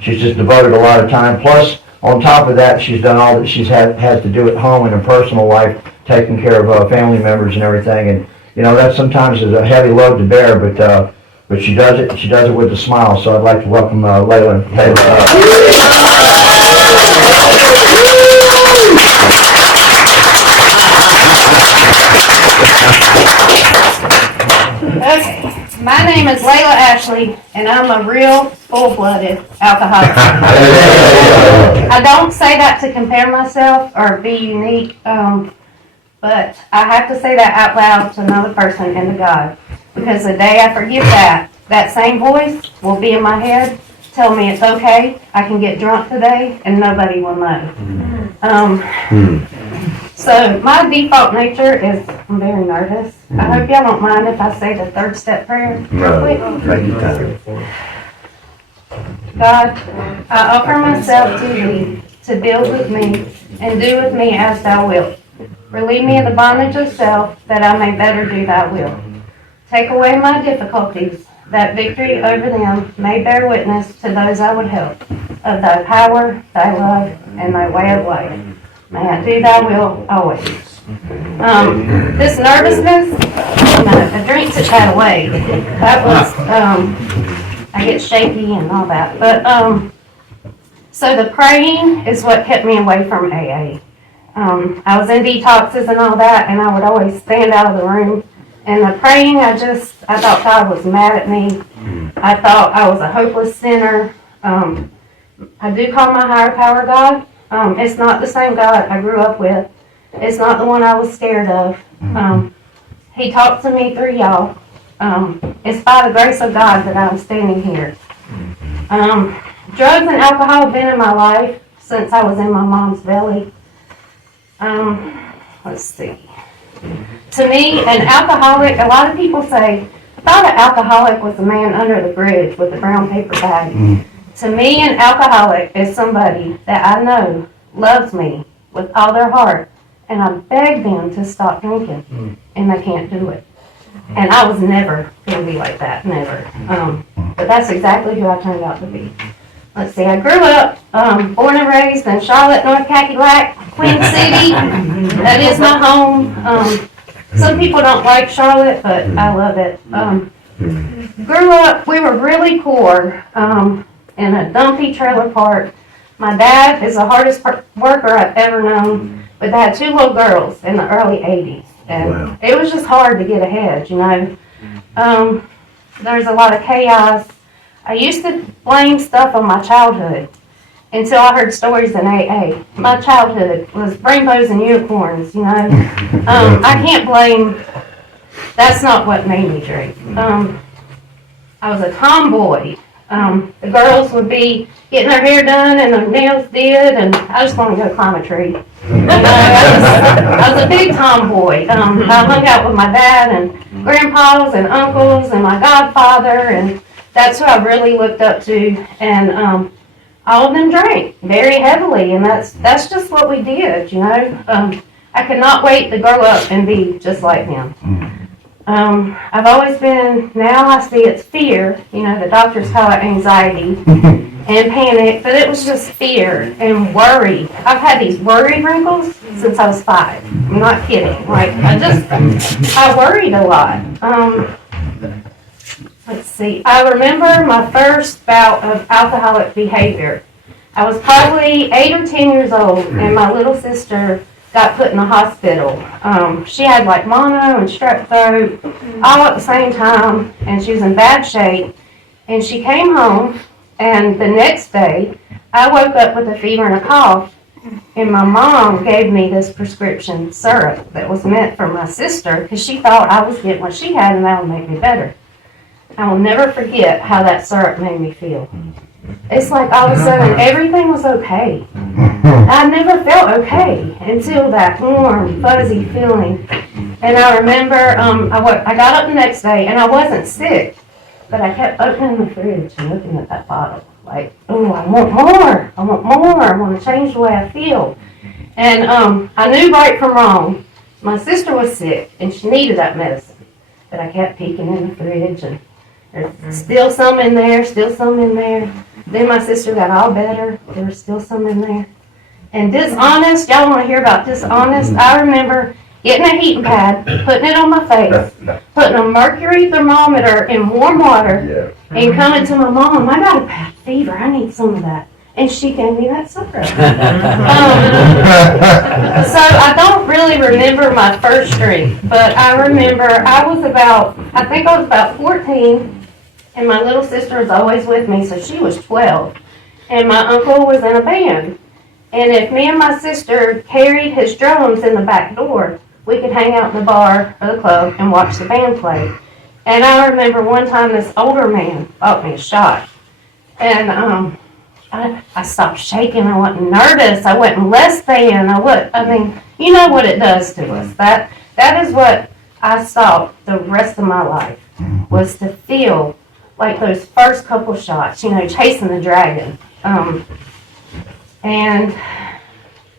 she's just devoted a lot of time. Plus, on top of that, she's done all that she's has to do at home in her personal life, taking care of family members and everything. And that sometimes is a heavy load to bear, but she does it. She does it with a smile. So I'd like to welcome Layla. Okay, my name is Layla Ashley, and I'm a real full-blooded alcoholic. I don't say that to compare myself or be unique, but I have to say that out loud to another person and to God, because the day I forget that same voice will be in my head, tell me it's okay, I can get drunk today, and nobody will know. So my default nature is I'm very nervous. I hope y'all don't mind if I say the third step prayer. No, take your time. God, I offer myself to thee to build with me and do with me as thou wilt. Relieve me of the bondage of self that I may better do thy will. Take away my difficulties, that victory over them may bear witness to those I would help of thy power, thy love, and thy way of life. May I do thy will always. This nervousness, the drinks had got away. That was, I get shaky and all that. But, so the praying is what kept me away from AA. I was in detoxes and all that, and I would always stand out of the room. And the praying, I thought God was mad at me. I thought I was a hopeless sinner. I do call my higher power God. It's not the same God I grew up with. It's not the one I was scared of. He talked to me through y'all. It's by the grace of God that I'm standing here. Drugs and alcohol have been in my life since I was in my mom's belly. Let's see. To me, an alcoholic, a lot of people say, I thought an alcoholic was the man under the bridge with the brown paper bag. To me, an alcoholic is somebody that I know loves me with all their heart, and I beg them to stop drinking, and they can't do it. And I was never going to be like that, never. But that's exactly who I turned out to be. Let's see, I grew up, born and raised in Charlotte, North Cackalack, Queen City. That is my home. Some people don't like Charlotte, but I love it. Grew up, we were really poor. In a dumpy trailer park. My dad is the hardest worker I've ever known, but they had 2 little girls in the early 80s. And It was just hard to get ahead, There's a lot of chaos. I used to blame stuff on my childhood until I heard stories in AA. My childhood was rainbows and unicorns, I can't blame, that's not what made me drink. I was a tomboy. The girls would be getting their hair done and their nails did, and I just wanted to go climb a tree. I was a big tomboy. I hung out with my dad and grandpas and uncles and my godfather, and that's who I really looked up to. And all of them drank very heavily, and that's just what we did, I could not wait to grow up and be just like them. I've always been, now I see it's fear, the doctors call it anxiety and panic, but it was just fear and worry. I've had these worry wrinkles since I was 5. I'm not kidding. I worried a lot. Let's see, I remember my first bout of alcoholic behavior. I was probably 8 or 10 years old, and my little sister got put in the hospital. She had mono and strep throat all at the same time, and she was in bad shape. And she came home, and the next day, I woke up with a fever and a cough, and my mom gave me this prescription syrup that was meant for my sister because she thought I was getting what she had and that would make me better. I will never forget how that syrup made me feel. It's like all of a sudden everything was okay. I never felt okay until that warm, fuzzy feeling. And I remember I got up the next day and I wasn't sick, but I kept opening the fridge and looking at that bottle like, oh, I want more. I want more. I want to change the way I feel. And I knew right from wrong. My sister was sick and she needed that medicine, but I kept peeking in the fridge and there's still some in there, still some in there. Then my sister got all better. There was still some in there. And dishonest, y'all want to hear about dishonest? I remember getting a heating pad, putting it on my face, putting a mercury thermometer in warm water, and coming to my mom, I got a bad fever, I need some of that. And she gave me that syrup. So I don't really remember my first drink, but I remember I was about 14, and my little sister was always with me, so she was 12. And my uncle was in a band. And if me and my sister carried his drums in the back door, we could hang out in the bar or the club and watch the band play. And I remember one time this older man bought me a shot. And I stopped shaking. I wasn't nervous. I wasn't less than. You know what it does to us. That is what I sought the rest of my life, was to feel like those first couple shots, chasing the dragon. And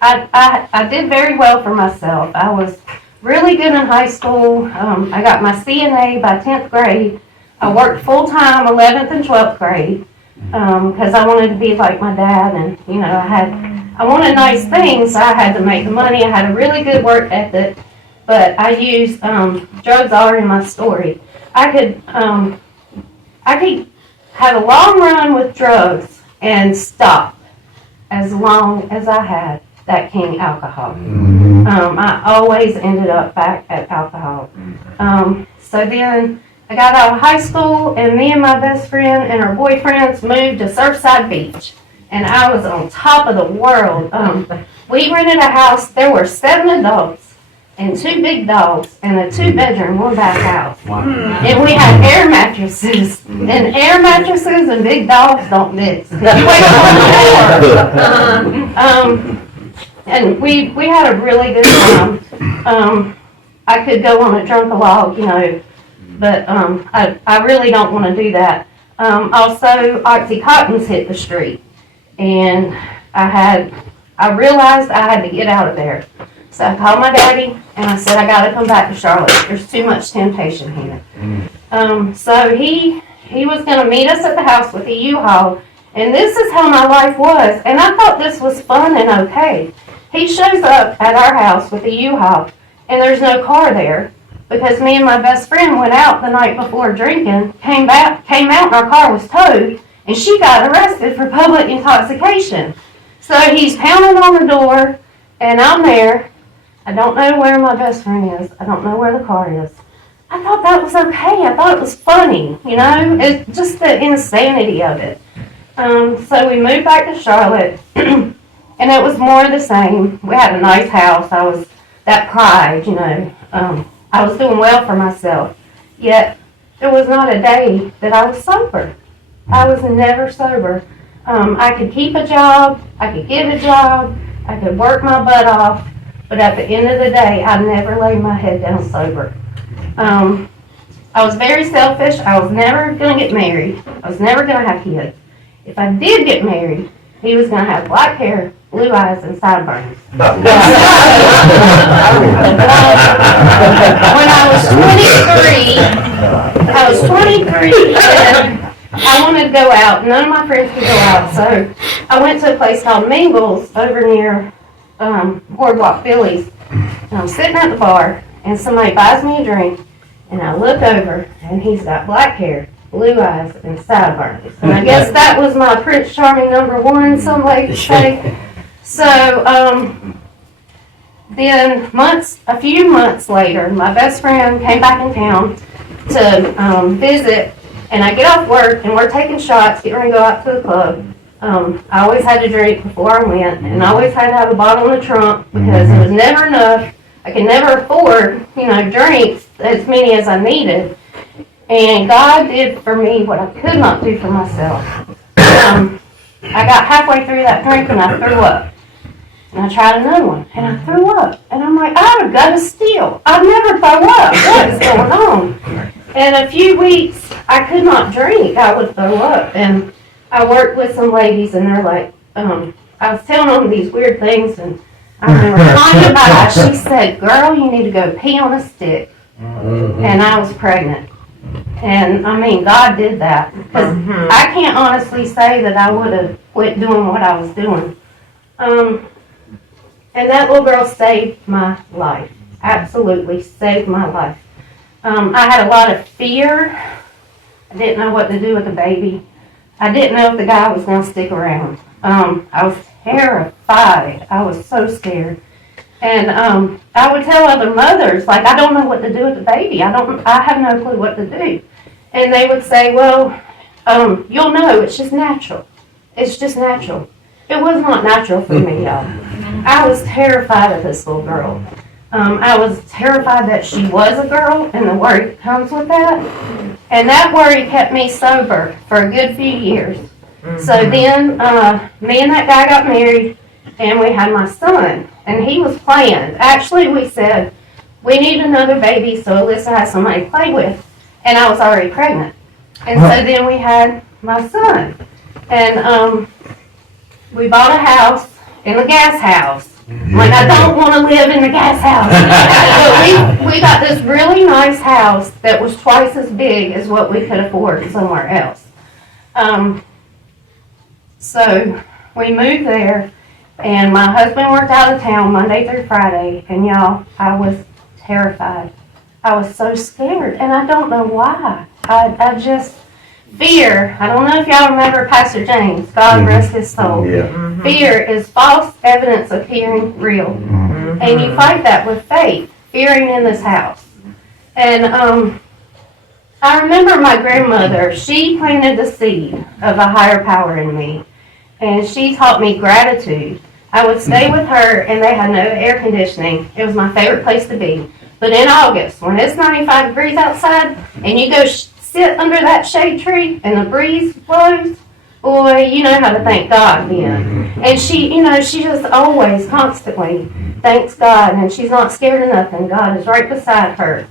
I did very well for myself. I was really good in high school. I got my CNA by 10th grade. I worked full-time 11th and 12th grade because I wanted to be like my dad. And, I wanted nice things, so I had to make the money. I had a really good work ethic, but I used drugs are in my story. I could have a long run with drugs and stop as long as I had that king alcohol. I always ended up back at alcohol. So then I got out of high school, and me and my best friend and her boyfriends moved to Surfside Beach. And I was on top of the world. We rented a house. There were 7 adults and 2 big dogs and a 2-bedroom, 1-bath house. Wow. And we had air mattresses. And air mattresses and big dogs don't mix. You wake up on the floor. And we had a really good time. I could go on a drunk-a-log, but I really don't want to do that. Also, Oxycontins hit the street. And I realized I had to get out of there. So I called my daddy, and I said, I got to come back to Charlotte. There's too much temptation here. So he was going to meet us at the house with a U-Haul, and this is how my life was. And I thought this was fun and okay. He shows up at our house with a U-Haul, and there's no car there because me and my best friend went out the night before drinking, came out, and our car was towed, and she got arrested for public intoxication. So he's pounding on the door, and I'm there. I don't know where my best friend is. I don't know where the car is. I thought that was okay. I thought it was funny, It's just the insanity of it. So we moved back to Charlotte, and it was more of the same. We had a nice house. I was that pride, I was doing well for myself. Yet there was not a day that I was sober. I was never sober. I could keep a job. I could get a job. I could work my butt off. But at the end of the day, I never laid my head down sober. I was very selfish. I was never going to get married. I was never going to have kids. If I did get married, he was going to have black hair, blue eyes, and sideburns. When I was 23, and I wanted to go out. None of my friends could go out, so I went to a place called Mingles over near Boardwalk Billy's. And I'm sitting at the bar, and somebody buys me a drink, and I look over, and he's got black hair, blue eyes, and sideburns. And I guess that was my Prince Charming #1, some ladies say. So, then a few months later, my best friend came back in town to visit, and I get off work, and we're taking shots, getting ready to go out to the club. I always had to drink before I went, and I always had to have a bottle in the trunk because it was never enough. I could never afford, drinks as many as I needed. And God did for me what I could not do for myself. I got halfway through that drink and I threw up. And I tried another one, and I threw up. And I'm like, I've got to steal. I never throw up. What is going on? In a few weeks, I could not drink. I would throw up. And I worked with some ladies, and they're like, I was telling them these weird things, and I remember Tanya by, she said, girl, you need to go pee on a stick. And I was pregnant. And I mean, God did that. Because I can't honestly say that I would have quit doing what I was doing. And that little girl saved my life. Absolutely saved my life. I had a lot of fear. I didn't know what to do with the baby. I didn't know if the guy was going to stick around. I was terrified. I was so scared. And I would tell other mothers, like, I don't know what to do with the baby. I have no clue what to do. And they would say, well, you'll know. It's just natural. It's just natural. It was not natural for me, y'all. I was terrified of this little girl. I was terrified that she was a girl, and the worry that comes with that. And that worry kept me sober for a good few years. So then, me and that guy got married, and we had my son, and he was planned. Actually, we said, we need another baby so Alyssa has somebody to play with. And I was already pregnant. And so then we had my son. And we bought a house in the gas house. Like, I don't want to live in the gas house. But we got this really nice house that was twice as big as what we could afford somewhere else. So we moved there, and my husband worked out of town Monday through Friday, and y'all, I was terrified. I was so scared, and I don't know why. I just, fear, I don't know if y'all remember Pastor James, God rest his soul. Yeah. Fear is false evidence appearing real. And you fight that with faith, fearing in this house. And I remember my grandmother, she planted the seed of a higher power in me. And she taught me gratitude. I would stay with her, and they had no air conditioning. It was my favorite place to be. But in August, when it's 95 degrees outside, and you go sit under that shade tree, and the breeze blows, boy, you know how to thank God then. And she, she just always, constantly thanks God, and she's not scared of nothing. God is right beside her.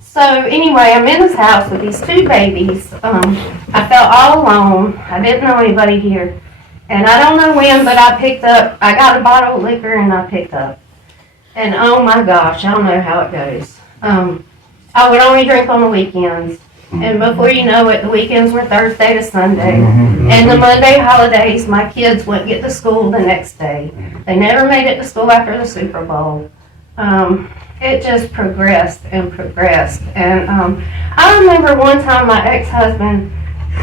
So anyway, I'm in this house with these two babies. I felt all alone. I didn't know anybody here. And I don't know when, but I got a bottle of liquor and I picked up. And oh my gosh, I don't know how it goes. I would only drink on the weekends. And before you know it, the weekends were Thursday to Sunday. And the Monday holidays, my kids wouldn't get to school the next day. They never made it to school after the Super Bowl. It just progressed and progressed. And I remember one time my ex-husband,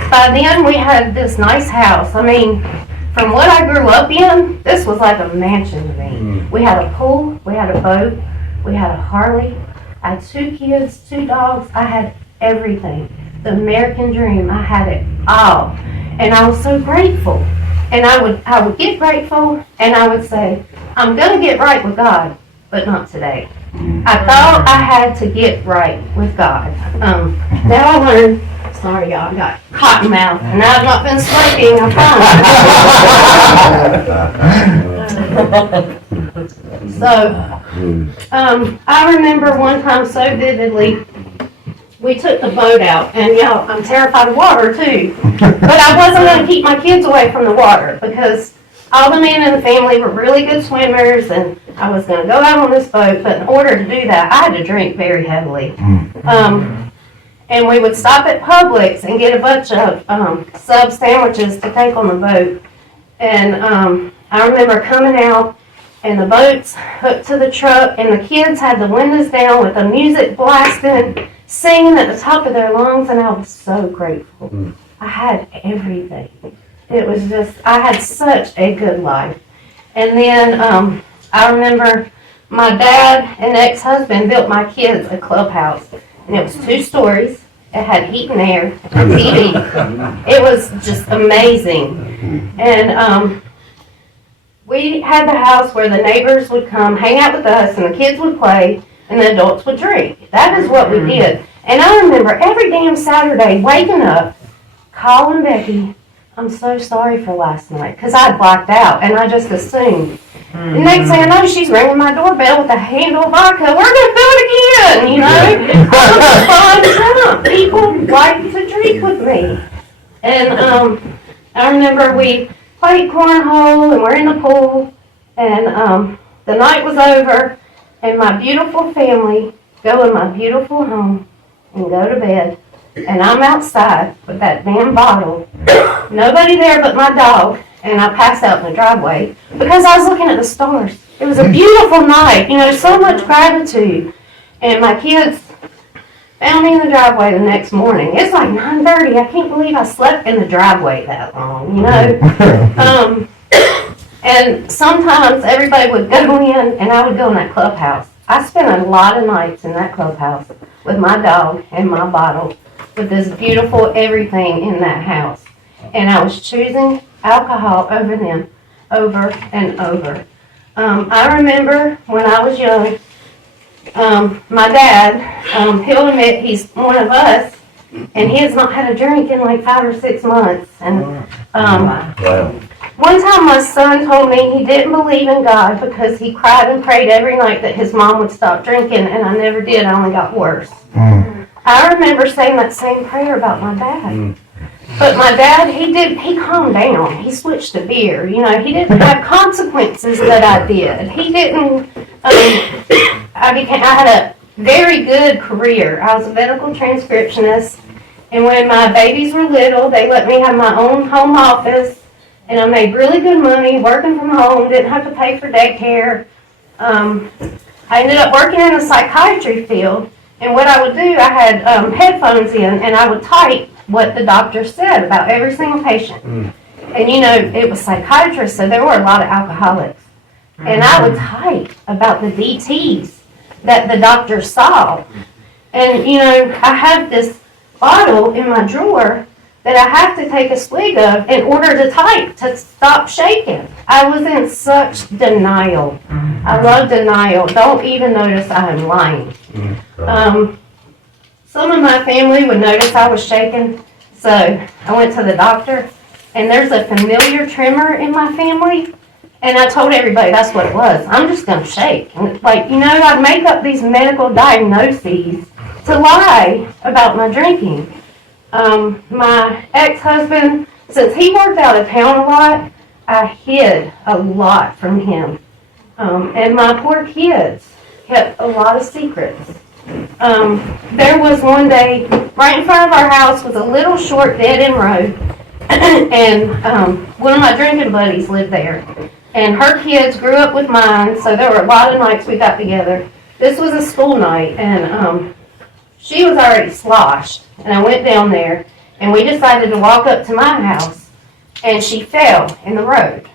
by then we had this nice house. I mean, from what I grew up in, this was like a mansion to me. We had a pool, we had a boat, we had a Harley. I had 2 kids, 2 dogs. I had everything. The American dream. I had it all. And I was so grateful. And I would get grateful, and I would say, I'm going to get right with God, but not today. I thought I had to get right with God. Now I learned, sorry y'all, I got cotton mouth, and I've not been sleeping, I promise. So, I remember one time so vividly, we took the boat out, and y'all, I'm terrified of water too. But I wasn't going to keep my kids away from the water, because all the men in the family were really good swimmers, and I was going to go out on this boat, but in order to do that, I had to drink very heavily. And we would stop at Publix and get a bunch of sub sandwiches to take on the boat. And I remember coming out, and the boat's hooked to the truck, and the kids had the windows down with the music blasting, singing at the top of their lungs, and I was so grateful. I had everything. It was just, I had such a good life. And then I remember my dad and ex-husband built my kids a clubhouse. And it was 2 stories. It had heat and air and TV. It was just amazing. And we had the house where the neighbors would come hang out with us, and the kids would play, and the adults would drink. That is what we did. And I remember every damn Saturday waking up, calling Becky, I'm so sorry for last night, because I blacked out, and I just assumed. The next thing I know, she's ringing my doorbell with a handle of vodka. We're going to do it again, you know. I was fun time. People like to drink with me. And I remember we played cornhole, and we're in the pool, and the night was over, and my beautiful family go in my beautiful home, and go to bed, and I'm outside with that damn bottle, nobody there but my dog, and I passed out in the driveway because I was looking at the stars. It was a beautiful night, so much gratitude. And my kids found me in the driveway the next morning. It's like 9:30. I can't believe I slept in the driveway that long, And sometimes everybody would go in and I would go in that clubhouse. I spent a lot of nights in that clubhouse with my dog and my bottle with this beautiful everything in that house. And I was choosing alcohol over them over and over. I remember when I was young, my dad, he'll admit he's one of us, and he has not had a drink in like 5 or 6 months. And one time my son told me he didn't believe in God because he cried and prayed every night that his mom would stop drinking, and I never did. I only got worse. I remember saying that same prayer about my dad. But my dad, he calmed down. He switched to beer. He didn't have consequences that I did. He didn't, I had a very good career. I was a medical transcriptionist, and when my babies were little, they let me have my own home office, and I made really good money working from home, didn't have to pay for daycare. I ended up working in the psychiatry field, and what I would do, I had headphones in, and I would type what the doctor said about every single patient. And it was psychiatrists, so there were a lot of alcoholics. And I would type about the DTs that the doctor saw. And, I have this bottle in my drawer that I have to take a swig of in order to type, to stop shaking. I was in such denial. I love denial. Don't even notice I'm lying. Some of my family would notice I was shaking, so I went to the doctor, and there's a familiar tremor in my family, and I told everybody that's what it was. I'm just going to shake. And I'd make up these medical diagnoses to lie about my drinking. My ex-husband, since he worked out of town a lot, I hid a lot from him. And my poor kids kept a lot of secrets. There was one day, right in front of our house was a little short dead-end road, and one of my drinking buddies lived there. And her kids grew up with mine, so there were a lot of nights we got together. This was a school night, and she was already sloshed, and I went down there, and we decided to walk up to my house, and she fell in the road.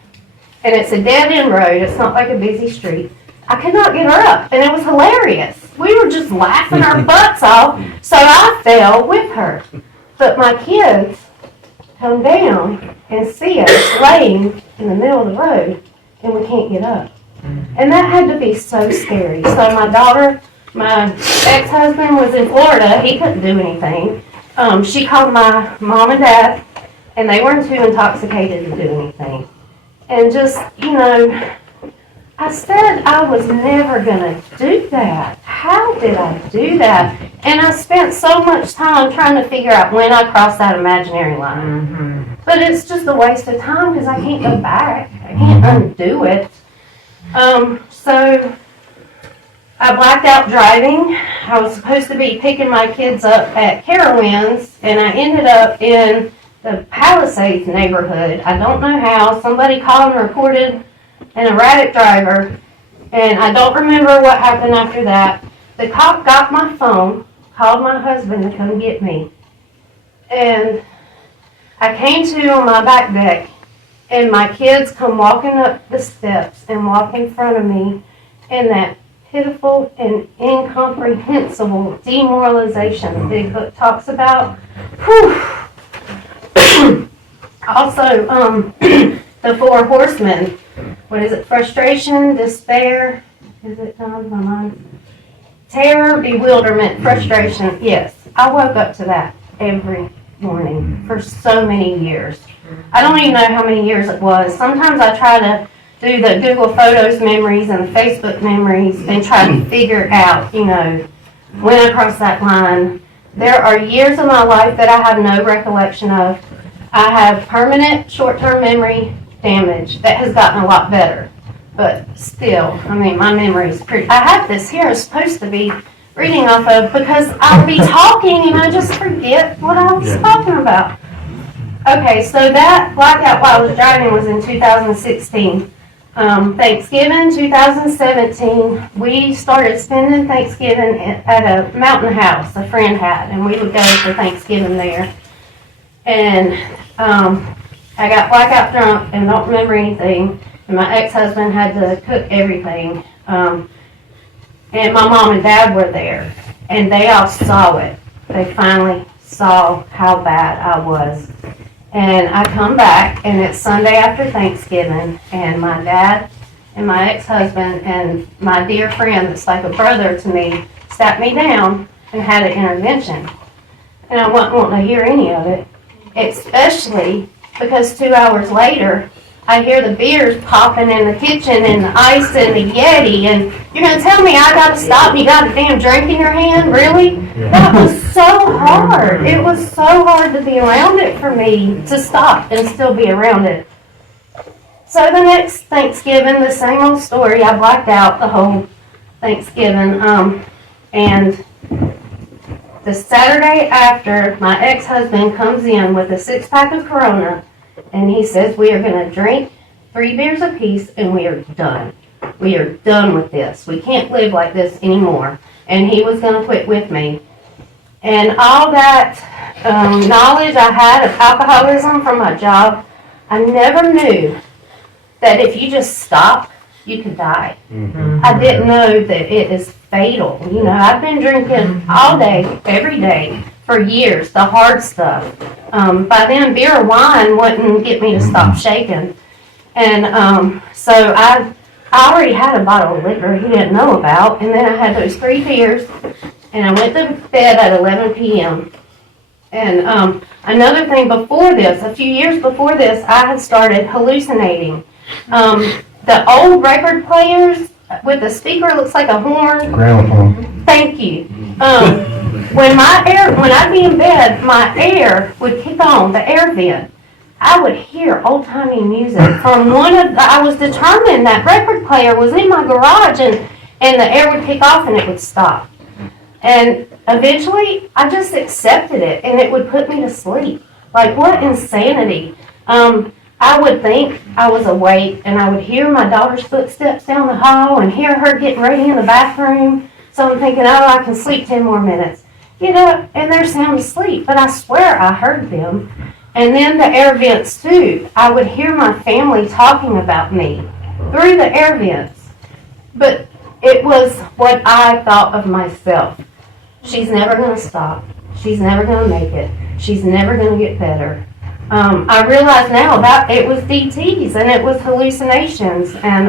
And it's a dead-end road, it's not like a busy street. I could not get her up, and it was hilarious. We were just laughing our butts off, so I fell with her. But my kids come down and see us laying in the middle of the road, and we can't get up. And that had to be so scary. So my ex-husband was in Florida. He couldn't do anything. She called my mom and dad, and they weren't too intoxicated to do anything. And just, I said I was never going to do that. How did I do that? And I spent so much time trying to figure out when I crossed that imaginary line. But it's just a waste of time because I can't go back. I can't undo it. So I blacked out driving. I was supposed to be picking my kids up at Carowinds, and I ended up in the Palisades neighborhood. I don't know how. Somebody called and reported an erratic driver, and I don't remember what happened after that. The cop got my phone, called my husband to come get me, and I came to on my back deck, and my kids come walking up the steps and walk in front of me, and that pitiful and incomprehensible demoralization the big book talks about. Whew. Also, the 4 horsemen. What is it? Frustration, despair. Is it on my mind? Terror, bewilderment, frustration. Yes, I woke up to that every morning for so many years. I don't even know how many years it was. Sometimes I try to do the Google Photos memories and the Facebook memories and try to figure out, when I crossed that line. There are years of my life that I have no recollection of. I have permanent short-term memory damage that has gotten a lot better. But still, my memory is pretty... I have this here. It's supposed to be reading off of, because I'll be talking and I just forget what I was talking about. Okay, so that blackout while I was driving was in 2016. Thanksgiving, 2017, we started spending Thanksgiving at a mountain house a friend had, and we would go for Thanksgiving there. And I got blackout drunk and don't remember anything, and my ex-husband had to cook everything. And my mom and dad were there, and they all saw it. They finally saw how bad I was. And I come back, and it's Sunday after Thanksgiving, and my dad and my ex-husband and my dear friend that's like a brother to me sat me down and had an intervention. And I wasn't wanting to hear any of it, especially because 2 hours later, I hear the beers popping in the kitchen and the ice and the Yeti, and you're going to tell me I got to stop and you got a damn drink in your hand? Really? That was so hard. It was so hard to be around it for me to stop and still be around it. So the next Thanksgiving, the same old story. I blacked out the whole Thanksgiving. And the Saturday after, my ex-husband comes in with a 6-pack of Corona, and he says, we are going to drink 3 beers apiece, and we are done. We are done with this. We can't live like this anymore. And he was going to quit with me. And all that knowledge I had of alcoholism from my job, I never knew that if you just stop, you could die. I didn't know that it is fatal. You know, I've been drinking all day, every day, for years, the hard stuff. By then, beer or wine wouldn't get me to stop shaking. And so I already had a bottle of liquor he didn't know about, and then I had those 3 beers, and I went to bed at 11 p.m. And another thing before this, a few years before this, I had started hallucinating. The old record players with the speaker looks like a horn. Gramophone. Thank you. When I'd be in bed, my air would kick on, the air vent. I would hear old-timey music from I was determined that record player was in my garage, and the air would kick off and it would stop. And eventually, I just accepted it, and it would put me to sleep. Like, what insanity. I would think I was awake, and I would hear my daughter's footsteps down the hall and hear her getting ready in the bathroom. So I'm thinking, oh, I can sleep 10 more minutes. Get up, and they're sound asleep. But I swear I heard them. And then the air vents, too. I would hear my family talking about me through the air vents. But it was what I thought of myself. She's never going to stop. She's never going to make it. She's never going to get better. I realize now that it was DTs and it was hallucinations, and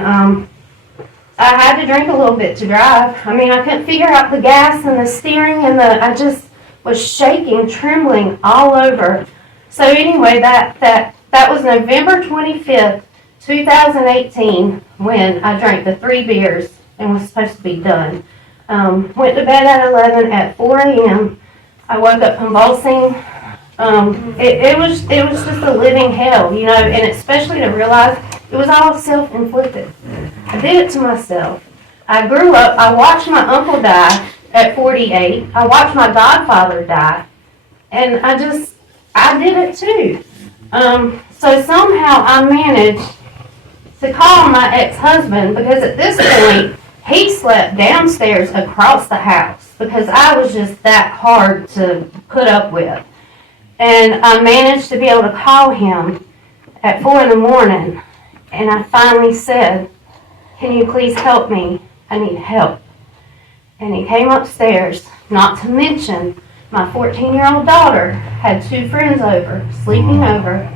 I had to drink a little bit to drive. I mean, I couldn't figure out the gas and the steering, and I just was shaking, trembling all over. So anyway, that was November 25th, 2018, when I drank the 3 beers and was supposed to be done. Went to bed at 11. At 4 a.m., I woke up convulsing. It was just a living hell, you know, and especially to realize it was all self-inflicted. I did it to myself. I grew up, I watched my uncle die at 48. I watched my godfather die, and I did it too. So somehow I managed to call my ex-husband, because at this point, he slept downstairs across the house because I was just that hard to put up with. And I managed to be able to call him at 4 in the morning, and I finally said, can you please help me? I need help. And he came upstairs, not to mention my 14-year-old daughter had 2 friends over, sleeping over.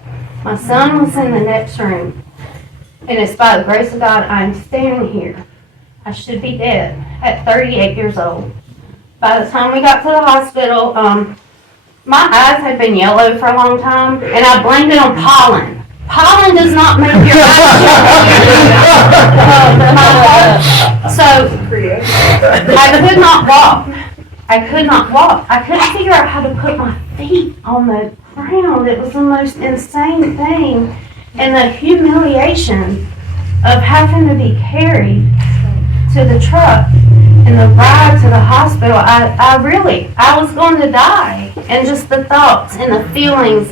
My son was in the next room. And it's by the grace of God I'm standing here. I should be dead at 38 years old. By the time we got to the hospital, my eyes had been yellow for a long time, and I blamed it on pollen. Pollen does not make your eyes yellow. So I could not walk. I couldn't figure out how to put my feet on the ground. It was the most insane thing. And the humiliation of having to be carried to the truck And the ride to the hospital, I was going to die. And just the thoughts and the feelings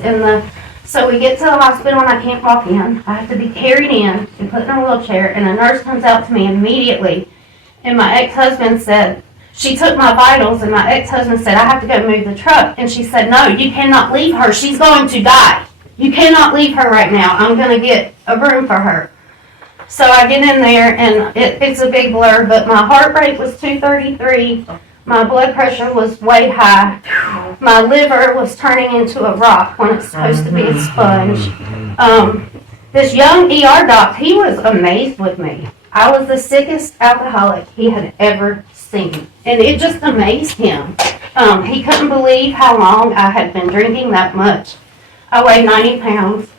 so we get to the hospital and I can't walk in. I have to be carried in and put in a wheelchair, and a nurse comes out to me immediately. And my ex-husband said, she took my vitals, and my ex-husband said, I have to go move the truck. And she said, no, you cannot leave her. She's going to die. You cannot leave her right now. I'm going to get a room for her. So I get in there, and it's a big blur, but my heart rate was 233. My blood pressure was way high. My liver was turning into a rock when it's supposed to be a sponge. This young ER doc, he was amazed with me. I was the sickest alcoholic he had ever seen, and it just amazed him. He couldn't believe how long I had been drinking that much. I weighed 90 pounds.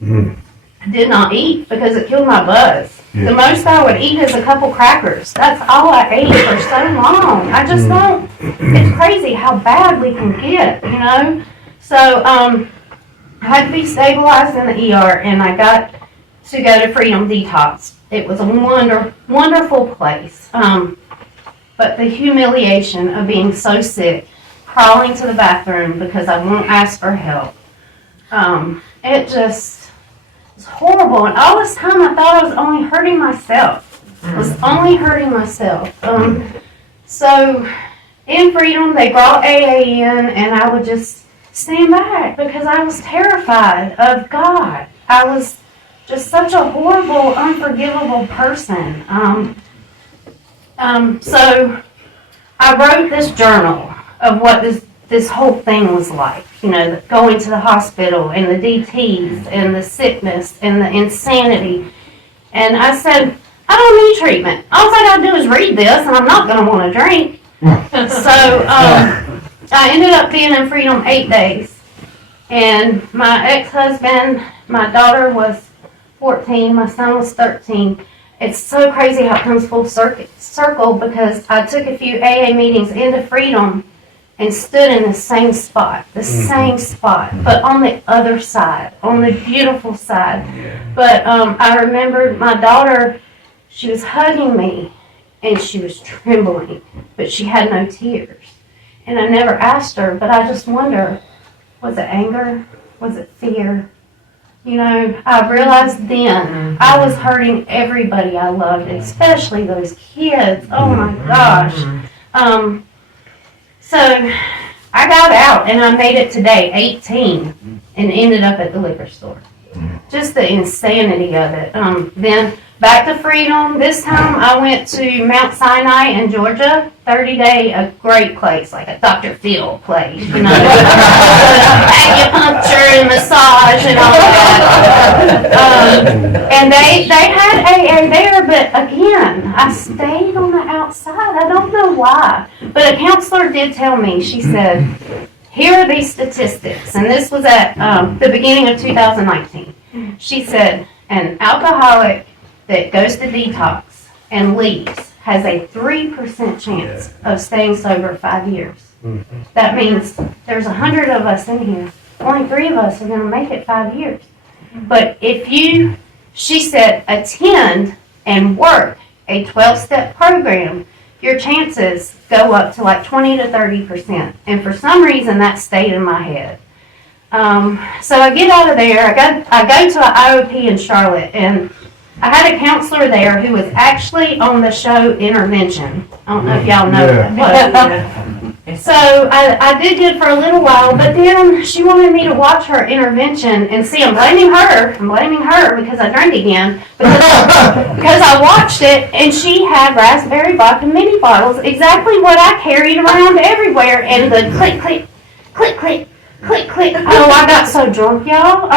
I did not eat because it killed my buzz. The most I would eat is a couple crackers. That's all I ate for so long. I just don't, it's crazy how bad we can get, you know? So, I had to be stabilized in the ER, and I got to go to Freedom Detox. It was a wonderful place. But the humiliation of being so sick, crawling to the bathroom because I won't ask for help, it just, it's horrible, and all this time I thought I was only hurting myself. So in Freedom, they brought AA in, and I would just stand back because I was terrified of God. I was just such a horrible, unforgivable person. So I wrote this journal of what this whole thing was like, you know, going to the hospital and the DTs and the sickness and the insanity. And I said, I don't need treatment. All I gotta do is read this, and I'm not gonna want to drink. So I ended up being in Freedom 8 days. And my ex-husband, my daughter was 14, my son was 13. It's so crazy how it comes full circle because I took a few AA meetings into Freedom and stood in the same spot, but on the other side, on the beautiful side. But I remembered my daughter, she was hugging me, and she was trembling, but she had no tears. And I never asked her, but I just wonder, was it anger? Was it fear? You know, I realized then I was hurting everybody I loved, especially those kids. Oh my gosh. So I got out, and I made it today, 18, and ended up at the liquor store. Just the insanity of it. Then back to Freedom. This time I went to Mount Sinai in Georgia. 30-day, a great place, like a Dr. Phil place, you know. Acupuncture and massage and all that. And they had AA there, but again, I stayed on the outside. I don't know why. But a counselor did tell me, she said, here are these statistics, and this was at the beginning of 2019. She said, an alcoholic that goes to detox and leaves has a 3% chance of staying sober 5 years. That means there's 100 of us in here. Only 3 of us are going to make it 5 years. But if you, she said, attend and work a 12-step program, your chances go up to like 20 to 30%. And for some reason, that stayed in my head. So I get out of there. I go to an IOP in Charlotte, and I had a counselor there who was actually on the show Intervention. I don't know if y'all know that. So I did good for a little while, but then she wanted me to watch her intervention and see, I'm blaming her because I drank again. Because I watched it, and she had raspberry vodka mini bottles, exactly what I carried around everywhere, and the click, click, click, click, click, click. Oh, I got so drunk, y'all.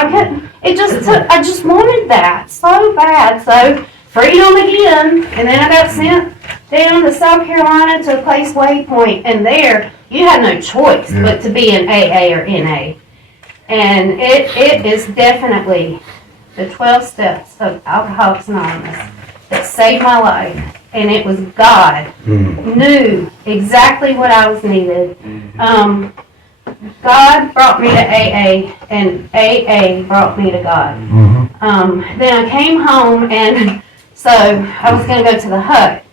I just wanted that so bad. So, Freedom again. And then I got sent down to South Carolina to a place, Waypoint. And there, you had no choice but to be in AA or NA. And it is definitely the 12 steps of Alcoholics Anonymous that saved my life. And it was God knew exactly what I was needed. God brought me to AA, and AA brought me to God. Then I came home, and so I was going to go to the hut.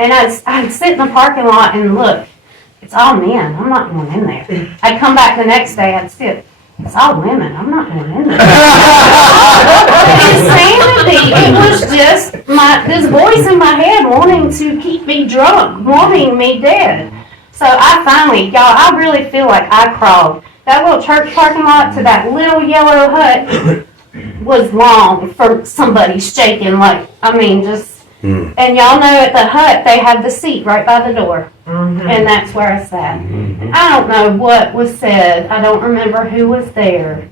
And I'd sit in the parking lot and look, it's all men, I'm not going in there. I'd come back the next day, I'd sit, it's all women, I'm not going in there. Insanity, it was just this voice in my head wanting to keep me drunk, wanting me dead. So I finally, y'all, I really feel like I crawled. That little church parking lot to that little yellow hut was long for somebody shaking, like, I mean, just, and y'all know at the hut, they have the seat right by the door. And that's where I sat. And I don't know what was said. I don't remember who was there.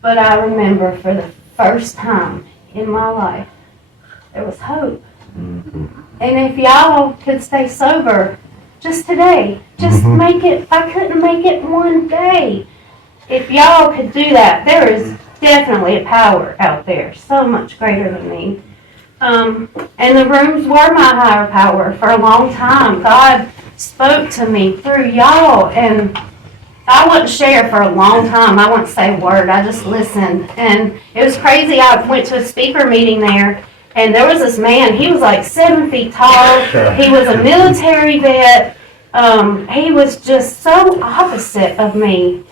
But I remember for the first time in my life, there was hope. And if y'all could stay sober just today, just make it, I couldn't make it one day. If y'all could do that, there is definitely a power out there, so much greater than me. And the rooms were my higher power for a long time. God spoke to me through y'all, and I wouldn't share for a long time. I wouldn't say a word. I just listened. And it was crazy. I went to a speaker meeting there, and there was this man. He was like 7 feet tall. He was a military vet. He was just so opposite of me.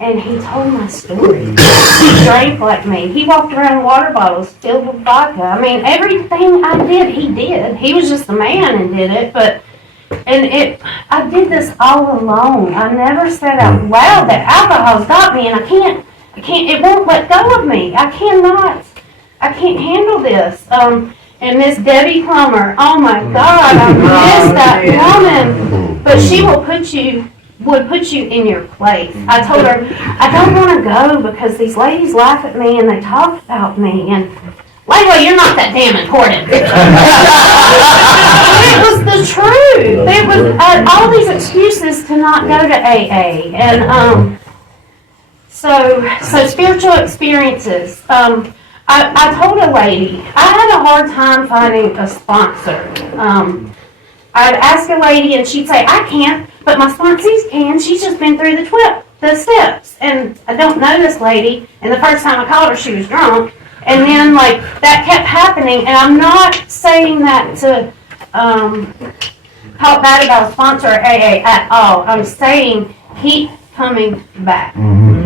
And he told my story. He drank like me. He walked around with water bottles filled with vodka. I mean, everything I did, he did. He was just a man and did it. I did this all alone. I never said out loud that alcohol's got me, and I can't, it won't let go of me. I can't handle this. And Miss Debbie Plummer, oh my God, I miss that woman. But she would put you in your place. I told her, I don't want to go because these ladies laugh at me and they talk about me, and Layla, you're not that damn important. It was the truth. It was all these excuses to not go to AA. And so spiritual experiences. I told a lady, I had a hard time finding a sponsor. I'd ask a lady and she'd say, I can't, but my sponsees can. She's just been through the steps. And I don't know this lady. And the first time I called her, she was drunk. And then, like, that kept happening. And I'm not saying that to talk bad about a sponsor or AA at all. I'm saying keep coming back.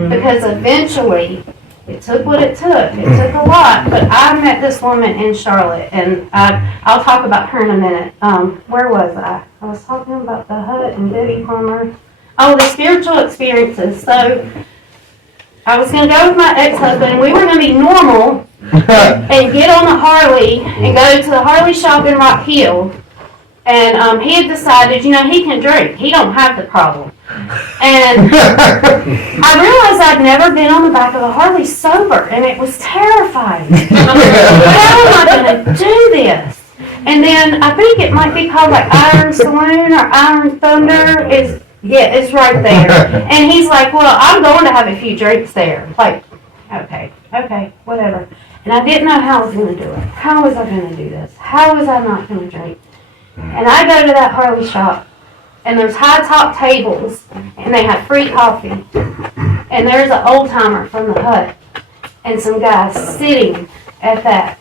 Because eventually, it took what it took. It took a lot. But I met this woman in Charlotte. And I'll talk about her in a minute. Where was I? I was talking about the hut and Debbie Plummer. Oh, the spiritual experiences. So I was going to go with my ex-husband, and we were going to be normal and get on a Harley and go to the Harley shop in Rock Hill. And he had decided, he can drink. He don't have the problem. And I realized I'd never been on the back of a Harley sober, and it was terrifying. How am I going to do this? And then I think it might be called like Iron Saloon or Iron Thunder. It's right there. And he's like, well, I'm going to have a few drinks there. Like, okay, whatever. And I didn't know how I was going to do it. How was I going to do this? How was I not going to drink? And I go to that Harley shop, and there's high top tables, and they have free coffee. And there's an old timer from the hut, and some guys sitting at that.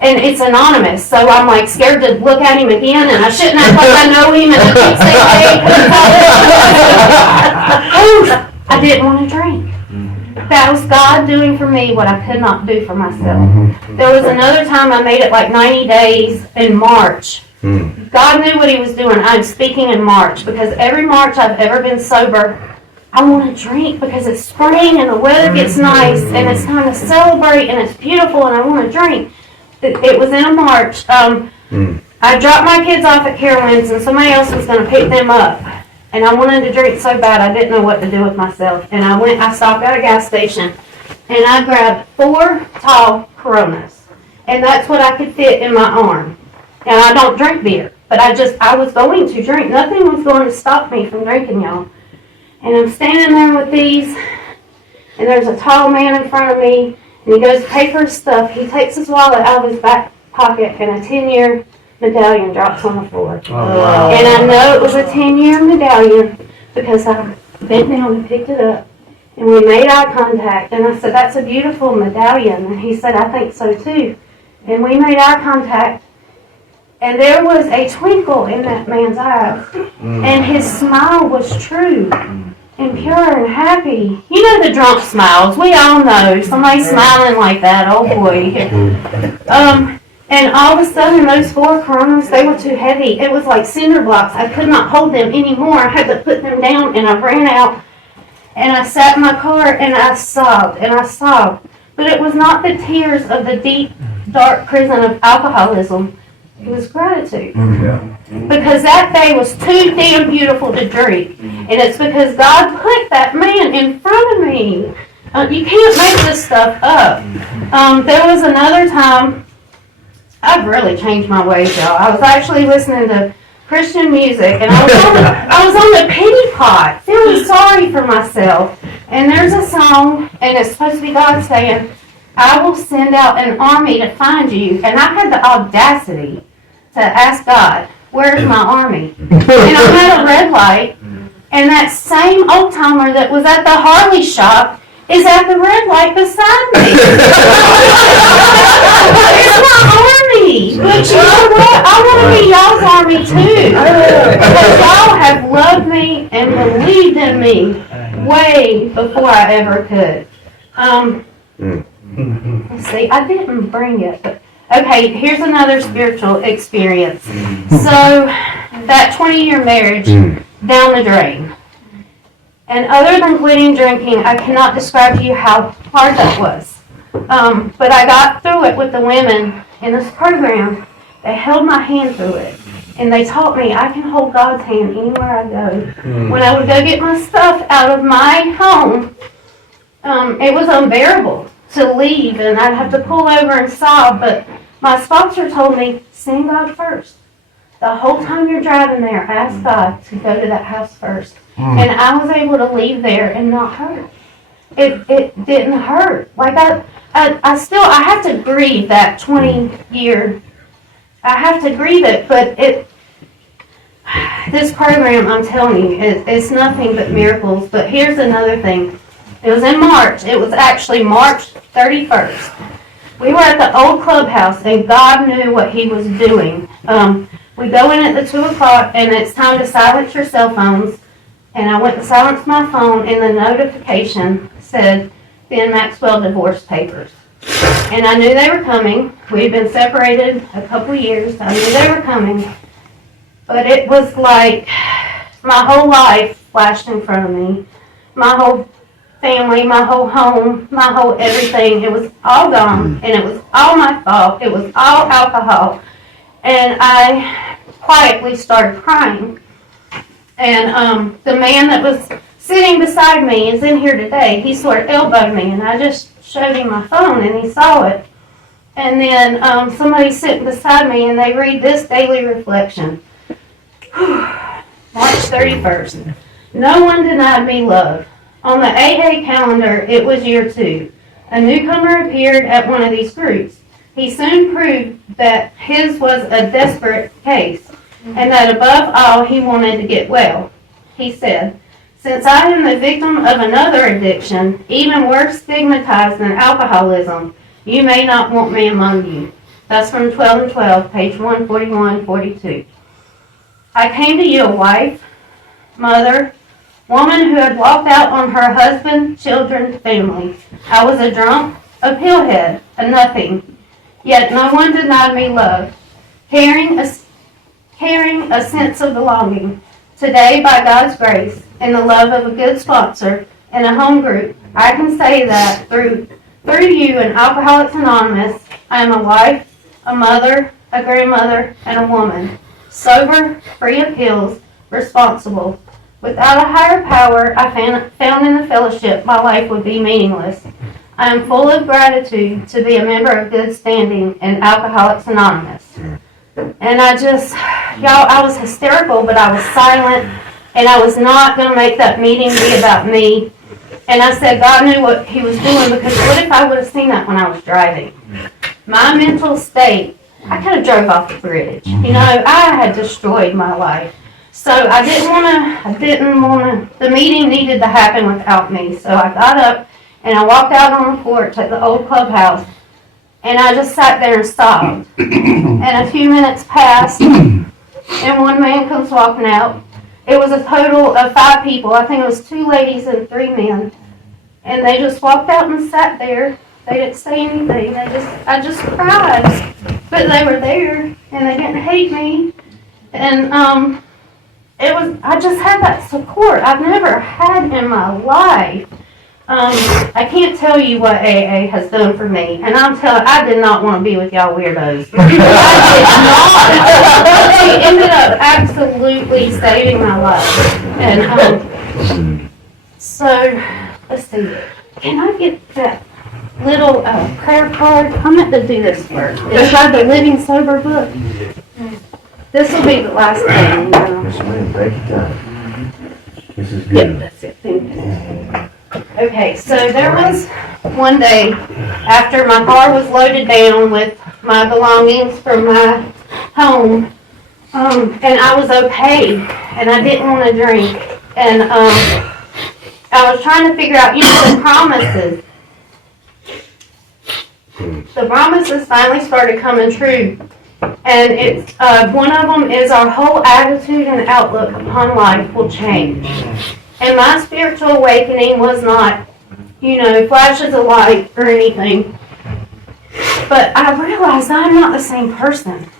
And it's anonymous, so I'm like scared to look at him again, and I shouldn't act like I know him, and I can't say hey. I didn't want to drink. That was God doing for me what I could not do for myself. There was another time I made it like 90 days in March. God knew what he was doing. I'm speaking in March, because every March I've ever been sober, I want to drink because it's spring and the weather gets nice and it's time to celebrate and it's beautiful and I want to drink. It was in March. I dropped my kids off at Carolyn's and somebody else was going to pick them up. And I wanted to drink so bad I didn't know what to do with myself. And I stopped at a gas station and I grabbed 4 tall Coronas. And that's what I could fit in my arm. And I don't drink beer, but I was going to drink. Nothing was going to stop me from drinking, y'all. And I'm standing there with these, and there's a tall man in front of me, and he goes to pay for his stuff. He takes his wallet out of his back pocket, and a 10-year medallion drops on the floor. Oh, wow. And I know it was a 10-year medallion because I bent down and picked it up, and we made eye contact, and I said, that's a beautiful medallion. And he said, I think so too. And we made eye contact, And there was a twinkle in that man's eyes. And his smile was true and pure and happy. You know the drunk smiles. We all know. Somebody smiling like that. Oh boy. And all of a sudden those 4 Coronas, they were too heavy. It was like cinder blocks. I could not hold them anymore. I had to put them down, and I ran out. And I sat in my car and I sobbed and I sobbed. But it was not the tears of the deep, dark prison of alcoholism. It was gratitude. Because that day was too damn beautiful to drink. And it's because God put that man in front of me. You can't make this stuff up. There was another time, I've really changed my ways, y'all. I was actually listening to Christian music, and I was on the pity pot, feeling sorry for myself. And there's a song, and it's supposed to be God saying, I will send out an army to find you. And I had the audacity to ask God, where's my army? And I'm at a red light, and that same old timer that was at the Harley shop is at the red light beside me. It's my army. But you know what? I want to be y'all's army too. Because y'all have loved me and believed in me way before I ever could. Let's see, I didn't bring it, but okay, here's another spiritual experience. So, that 20-year marriage, down the drain. And other than quitting drinking, I cannot describe to you how hard that was. But I got through it with the women in this program. They held my hand through it. And they taught me I can hold God's hand anywhere I go. When I would go get my stuff out of my home, it was unbearable to leave, and I'd have to pull over and sob. But my sponsor told me, sing God first. The whole time you're driving there, ask God to go to that house first. And I was able to leave there and not hurt. It didn't hurt. Like I have to grieve that 20-year. I have to grieve it, but this program, I'm telling you, it's nothing but miracles. But here's another thing. It was in March. It was actually March 31st. We were at the old clubhouse, and God knew what He was doing. We go in at the 2 o'clock, and it's time to silence your cell phones. And I went to silence my phone, and the notification said, Ben Maxwell divorce papers. And I knew they were coming. We'd been separated a couple years. I knew they were coming. But it was like my whole life flashed in front of me. My whole family, my whole home, my whole everything. It was all gone, and it was all my fault. It was all alcohol. And I quietly started crying. And the man that was sitting beside me is in here today. He sort of elbowed me, and I just showed him my phone, and he saw it. And then somebody's sitting beside me, and they read this daily reflection. March 31st. No one denied me love. On the AA calendar, it was year 2. A newcomer appeared at one of these groups. He soon proved that his was a desperate case, and that above all, he wanted to get well. He said, since I am the victim of another addiction, even worse stigmatized than alcoholism, you may not want me among you. That's from 12 and 12, page 141, 42. I came to you a wife, mother, woman who had walked out on her husband, children, family. I was a drunk, a pillhead, a nothing. Yet no one denied me love, carrying a sense of belonging. Today, by God's grace and the love of a good sponsor and a home group, I can say that through you and Alcoholics Anonymous, I am a wife, a mother, a grandmother, and a woman. Sober, free of pills, responsible. Without a higher power I found in the fellowship, my life would be meaningless. I am full of gratitude to be a member of good standing in Alcoholics Anonymous. And I was hysterical, but I was silent, and I was not going to make that meeting be about me. And I said God knew what He was doing, because what if I would have seen that when I was driving? My mental state, I kind of drove off the bridge. You know, I had destroyed my life. So I didn't want to, the meeting needed to happen without me. So I got up and I walked out on the porch at the old clubhouse, And I just sat there and sobbed. And a few minutes passed, and one man comes walking out. It was a total of 5 people. I think it was 2 ladies and 3 men. And they just walked out and sat there. They didn't say anything. I just cried. But they were there, and they didn't hate me. And I just had that support I've never had in my life. I can't tell you what AA has done for me, and I did not want to be with y'all weirdos. I did not. She ended up absolutely saving my life. And so, let's see. Can I get that little prayer card? I meant to do this first. It's like the Living Sober book. This will be the last thing. Yes, ma'am, take your time. This is Yeah, good. that's it. Thank you. Okay, so there was one day after my car was loaded down with my belongings from my home, and I was okay, and I didn't want to drink, and I was trying to figure out, the promises. The promises finally started coming true, and it's one of them is our whole attitude and outlook upon life will change. And my spiritual awakening was not, flashes of light or anything. But I realized I'm not the same person.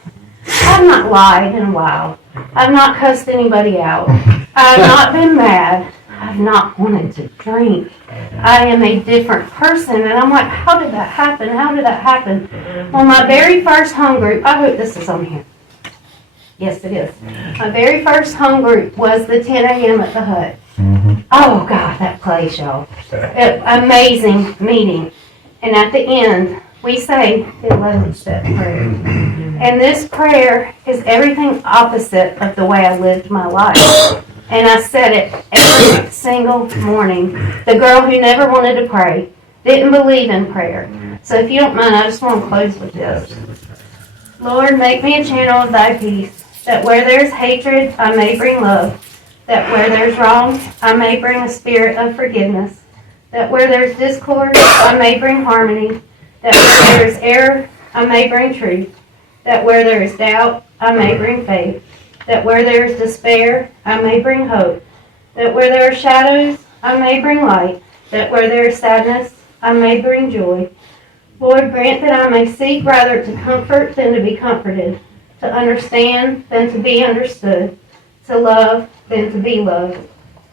I've not lied in a while. I've not cussed anybody out. I've not been mad. I've not wanted to drink. I am a different person. And I'm like, how did that happen? How did that happen? Well, my very first home group, I hope this is on here. Yes, it is. My very first home group was the 10 a.m. at the hut. Oh, God, that place, y'all. Amazing meeting. And at the end, we say the 11-step prayer. And this prayer is everything opposite of the way I lived my life. And I said it every single morning. The girl who never wanted to pray, didn't believe in prayer. So if you don't mind, I just want to close with this. Lord, make me a channel of thy peace, that where there's hatred, I may bring love. That where there's wrong, I may bring a spirit of forgiveness. That where there's discord, I may bring harmony. That where there is error, I may bring truth. That where there is doubt, I may bring faith. That where there is despair, I may bring hope. That where there are shadows, I may bring light. That where there is sadness, I may bring joy. Lord, grant that I may seek rather to comfort than to be comforted, to understand than to be understood, to love than to be loved.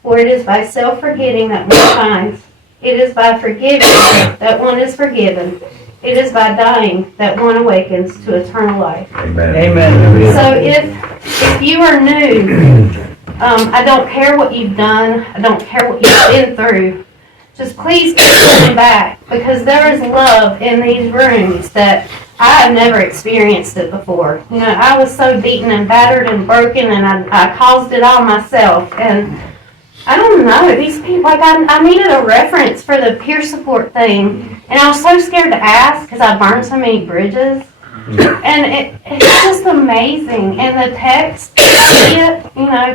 For it is by self-forgetting that one finds. It is by forgiving that one is forgiven. It is by dying that one awakens to eternal life. Amen. Amen. So if you are new, I don't care what you've done. I don't care what you've been through. Just please keep coming back, because there is love in these rooms that I have never experienced it before. I was so beaten and battered and broken, and I caused it all myself. And I don't know, these people, I needed a reference for the peer support thing, and I was so scared to ask because I burned so many bridges. And it's just amazing. And the text,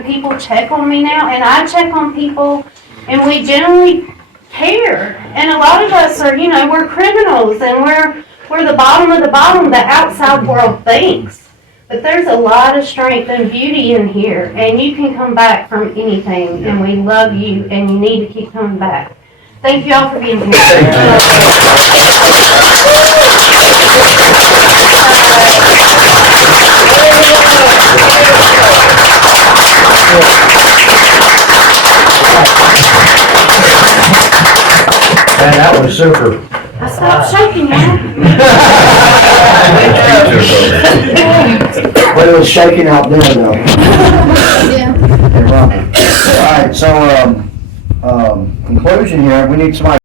people check on me now, and I check on people, and we generally care. And a lot of us are, we're criminals, and we're the bottom of the bottom, the outside world thinks. But there's a lot of strength and beauty in here, and you can come back from anything, and we love you, and you need to keep coming back. Thank you all for being here. Man, that was super. I stopped shaking, But it was shaking out there, though. Yeah. All right, so, conclusion here, we need somebody